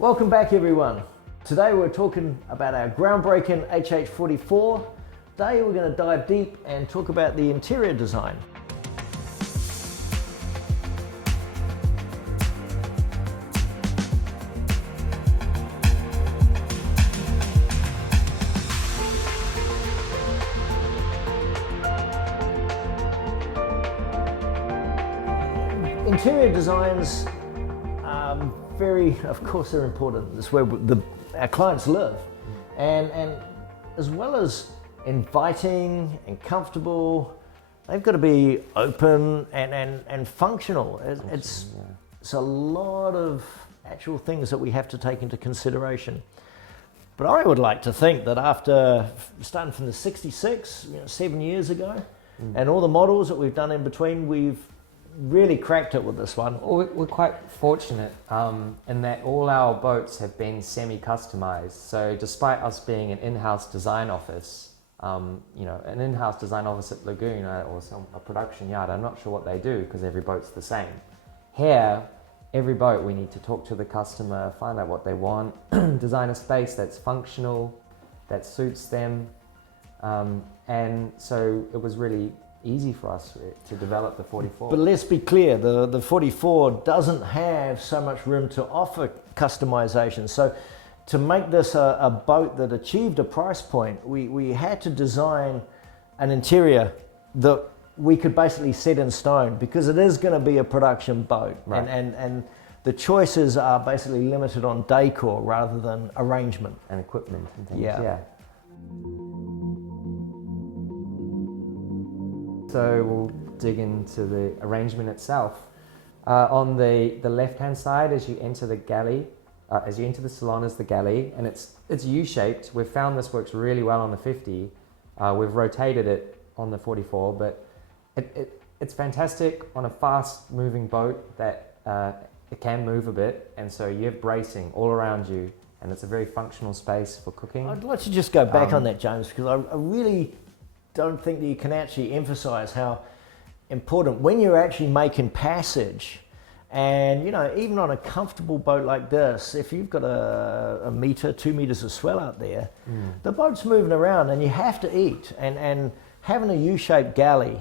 Welcome back everyone. Today we're talking about our groundbreaking HH44. Today we're going to dive deep and talk about the interior design. Interior designs of course they're important. It's where our clients live, and as well as inviting and comfortable, they've got to be open and functional. It's a lot of actual things that we have to take into consideration. But I would like to think that after starting from the 66, 7 years ago, and all the models that we've done in between, we've really cracked it with this one. We're quite fortunate in that all our boats have been semi-customized. So despite us being an in-house design office, an in-house design office at Lagoon or a production yard, I'm not sure what they do because every boat's the same. Here, every boat we need to talk to the customer, find out what they want, design a space that's functional, that suits them, and so it was really easy for us to develop the 44. But let's be clear, the 44 doesn't have so much room to offer customization. So to make this a boat that achieved a price point, we had to design an interior that we could basically set in stone, because it is going to be a production boat. Right. And the choices are basically limited on decor rather than arrangement. And equipment and things, yeah. So we'll dig into the arrangement itself. On the left-hand side, as you enter the galley, as you enter the salon is the galley, and it's U-shaped. We've found this works really well on the 50. We've rotated it on the 44, but it's fantastic on a fast-moving boat that it can move a bit, and so you have bracing all around you, and it's a very functional space for cooking. I'd like to just go back on that, James, because I really don't think that you can actually emphasize how important, when you're actually making passage, and even on a comfortable boat like this, if you've got a meter, 2 meters of swell out there, the boat's moving around and you have to eat, and having a U-shaped galley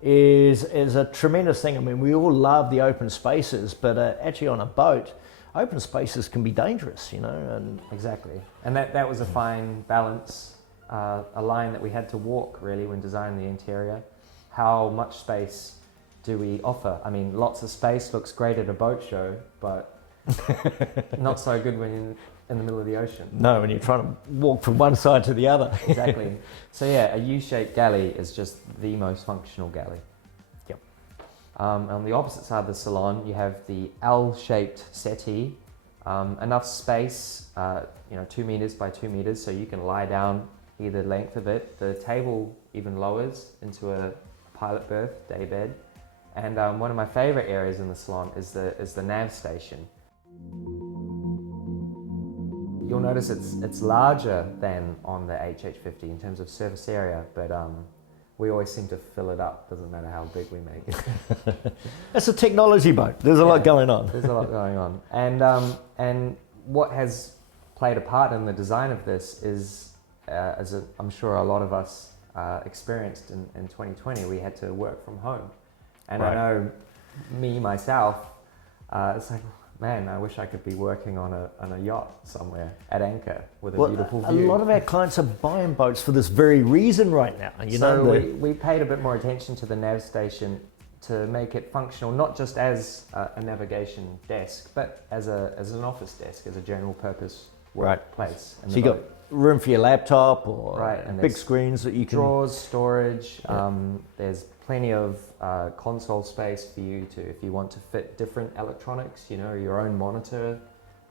is a tremendous thing. I mean, we all love the open spaces, but actually on a boat, open spaces can be dangerous, and Exactly, and that was a fine balance. A line that we had to walk really when designing the interior. How much space do we offer? I mean, lots of space looks great at a boat show, but not so good when you're in the middle of the ocean. No, when you're trying to walk from one side to the other. Exactly. So yeah, a U-shaped galley is just the most functional galley. Yep. On the opposite side of the salon, you have the L-shaped settee. Enough space, 2 meters by 2 meters, so you can lie down either length of it. The table even lowers into a pilot berth, day bed. And one of my favorite areas in the salon is the nav station. You'll notice it's larger than on the HH50 in terms of surface area, but we always seem to fill it up, doesn't matter how big we make it. It's a technology boat. There's a lot going on. There's a lot going on. And what has played a part in the design of this is, I'm sure a lot of us experienced in 2020, we had to work from home. And right. I know myself, it's like, man, I wish I could be working on a yacht somewhere at anchor with a beautiful view. A lot of our clients are buying boats for this very reason right now. We paid a bit more attention to the nav station to make it functional, not just as a navigation desk, but as an office desk, as a general purpose workplace. So you got room for your laptop or and big screens that you can... Drawers, storage, there's plenty of console space for you if you want to fit different electronics, your own monitor,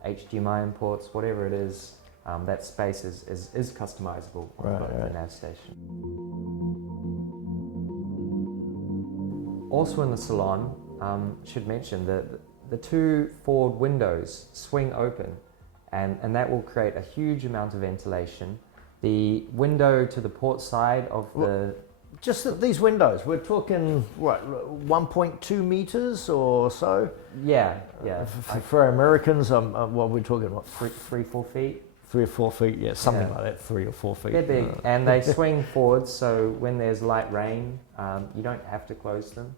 HDMI imports, whatever it is, that space is customizable on the nav station. Also in the salon, should mention that the 2 forward windows swing open, and that will create a huge amount of ventilation. The window to the port side of the Just these windows, we're talking, what, 1.2 meters or so? Yeah. For Americans, what we're talking, what? 3-4 feet. 3 or 4 feet, yeah, something Yeah. like that, 3 or 4 feet. They're big, and they swing forwards, so when there's light rain, you don't have to close them.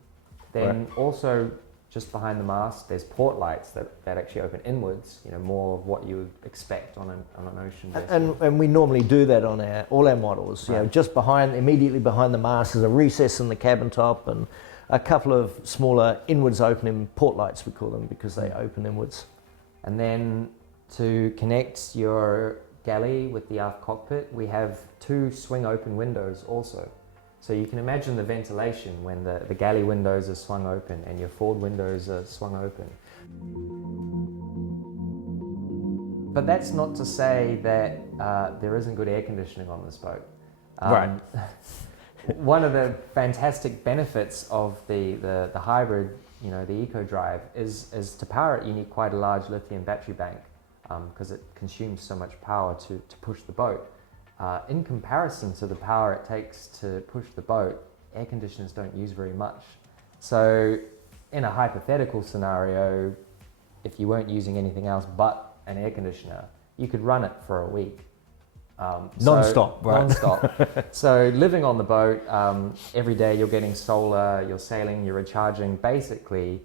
Then also, just behind the mast, there's port lights that actually open inwards, more of what you would expect on an ocean vessel. And we normally do that on all our models. Right. Just immediately behind the mast is a recess in the cabin top and a couple of smaller inwards opening port lights, we call them, because they open inwards. And then to connect your galley with the aft cockpit, we have 2 swing open windows also. So you can imagine the ventilation when the galley windows are swung open and your forward windows are swung open. But that's not to say that there isn't good air conditioning on this boat. Right. One of the fantastic benefits of the hybrid, the Eco Drive, is to power it you need quite a large lithium battery bank because it consumes so much power to push the boat. In comparison to the power it takes to push the boat, air conditioners don't use very much. So in a hypothetical scenario, if you weren't using anything else but an air conditioner, you could run it for a week. Non-stop, right? Non-stop. So living on the boat, every day you're getting solar, you're sailing, you're recharging. Basically,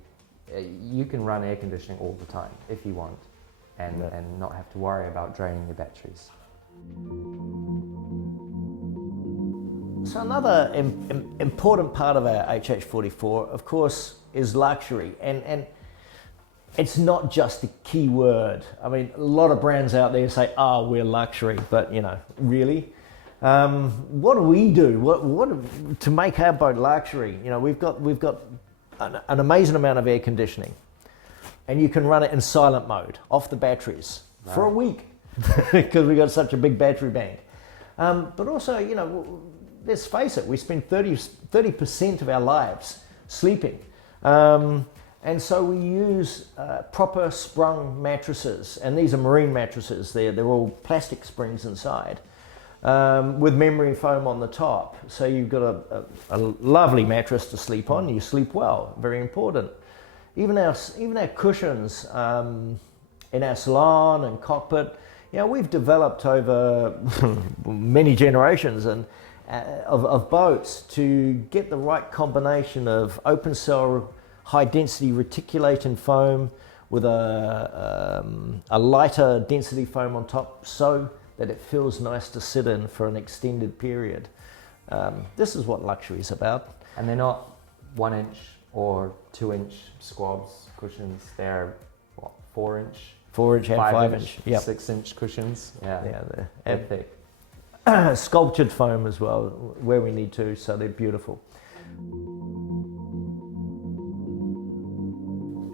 you can run air conditioning all the time if you want and not have to worry about draining your batteries. So another important part of our HH44, of course, is luxury. And it's not just a key word. I mean, a lot of brands out there say, we're luxury, but really? What do we do? What to make our boat luxury? We've got an amazing amount of air conditioning, and you can run it in silent mode, off the batteries, for a week, because we've got such a big battery bank. But also, let's face it, we spend 30% of our lives sleeping. And so we use proper sprung mattresses, and these are marine mattresses. They're all plastic springs inside, with memory foam on the top. So you've got a lovely mattress to sleep on. You sleep well, very important. Even our cushions in our salon and cockpit, we've developed over many generations of boats to get the right combination of open cell, high density reticulating foam with a lighter density foam on top, so that it feels nice to sit in for an extended period. This is what luxury is about. And they're not 1 inch or 2 inch squabs cushions. They're 4 inch, 4 inch and 5 inch, 6 inch cushions. They're thick. Sculptured foam as well, where we need to, so they're beautiful.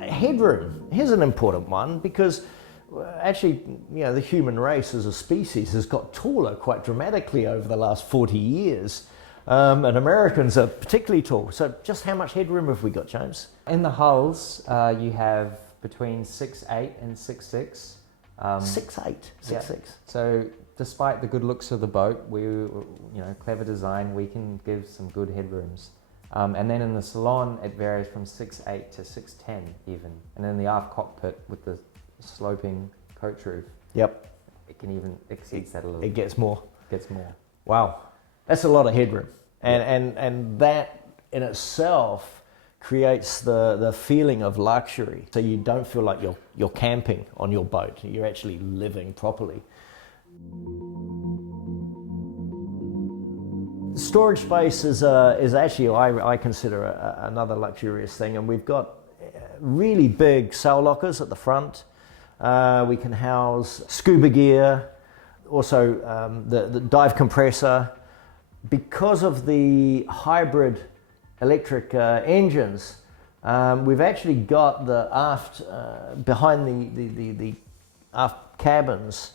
Headroom, here's an important one, because actually, the human race as a species has got taller quite dramatically over the last 40 years. And Americans are particularly tall. So just how much headroom have we got, James? In the hulls, you have between 6'8" and 6'6". 6'8", 6'6". So despite the good looks of the boat, clever design, we can give some good headrooms. And then in the salon, it varies from 6'8" to 6'10" even. And in the aft cockpit with the sloping coach roof, it can even exceed that a little. It gets more. Wow, that's a lot of headroom, and that in itself creates the feeling of luxury. So you don't feel like you're camping on your boat. You're actually living properly. Storage space is actually, I consider another luxurious thing, and we've got really big sail lockers at the front. We can house scuba gear, also the dive compressor. Because of the hybrid electric engines, we've actually got the aft, behind the aft cabins,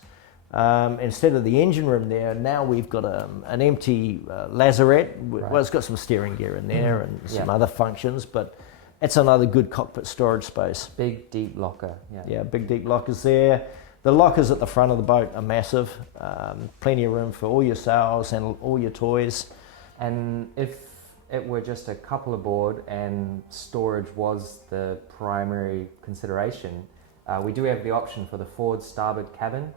instead of the engine room there, now we've got an empty lazarette. Well, it's got some steering gear in there and some other functions, but it's another good cockpit storage space. Big, deep locker. Yeah, big, deep lockers there. The lockers at the front of the boat are massive. Plenty of room for all your sails and all your toys. And if it were just a couple aboard and storage was the primary consideration, we do have the option for the forward starboard cabin.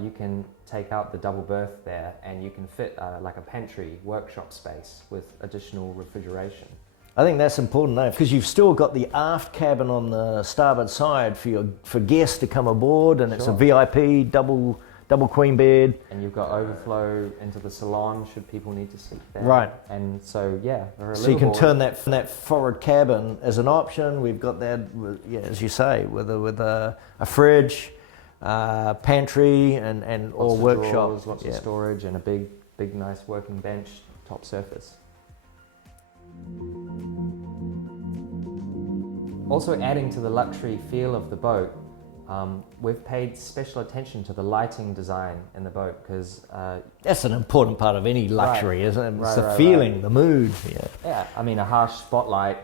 You can take out the double berth there and you can fit like a pantry workshop space with additional refrigeration. I think that's important though, because you've still got the aft cabin on the starboard side for guests to come aboard, and it's a VIP double queen bed. And you've got overflow into the salon should people need to sleep there. Right. And so yeah, so you can turn that forward cabin as an option. We've got that, yeah, as you say, with a fridge, pantry, and or workshop. Drawers, lots of storage, and a big nice working bench, top surface. Also adding to the luxury feel of the boat, we've paid special attention to the lighting design in the boat, because that's an important part of any luxury, isn't it? It's the feeling, the mood. Yeah, I mean, a harsh spotlight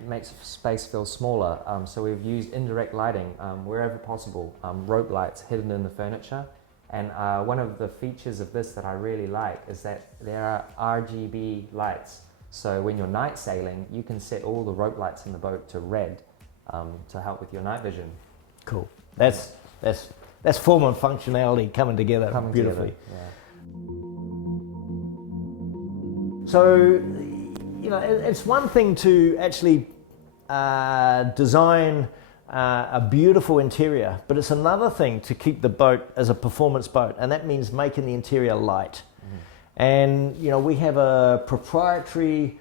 makes space feel smaller, so we've used indirect lighting wherever possible, rope lights hidden in the furniture. And one of the features of this that I really like is that there are RGB lights. So when you're night sailing, you can set all the rope lights in the boat to red to help with your night vision. Cool. That's form and functionality coming together beautifully. So, you know, it's one thing to actually design a beautiful interior, but it's another thing to keep the boat as a performance boat, and that means making the interior light. And you know, we have a proprietary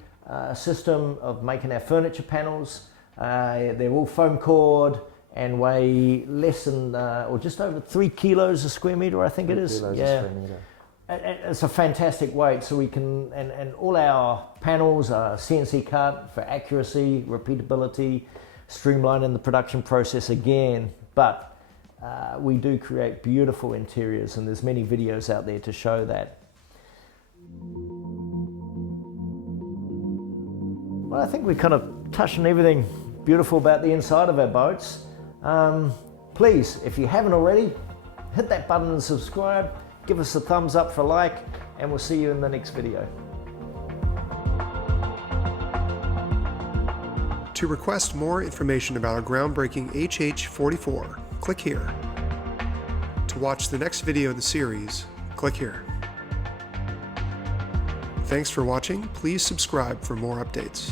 system of making our furniture panels. They're all foam core and weigh less than or just over 3 kilos a square meter, I think it is. Yeah. It's a fantastic weight, so we can, and all our panels are CNC cut for accuracy, repeatability, streamlining the production process again. But we do create beautiful interiors, and there's many videos out there to show that. Well, I think we kind of touched on everything beautiful about the inside of our boats. Please, if you haven't already, hit that button and subscribe. Give us a thumbs up for a like, and we'll see you in the next video. To request more information about our groundbreaking HH44, click here. To watch the next video in the series, click here. Thanks for watching. Please subscribe for more updates.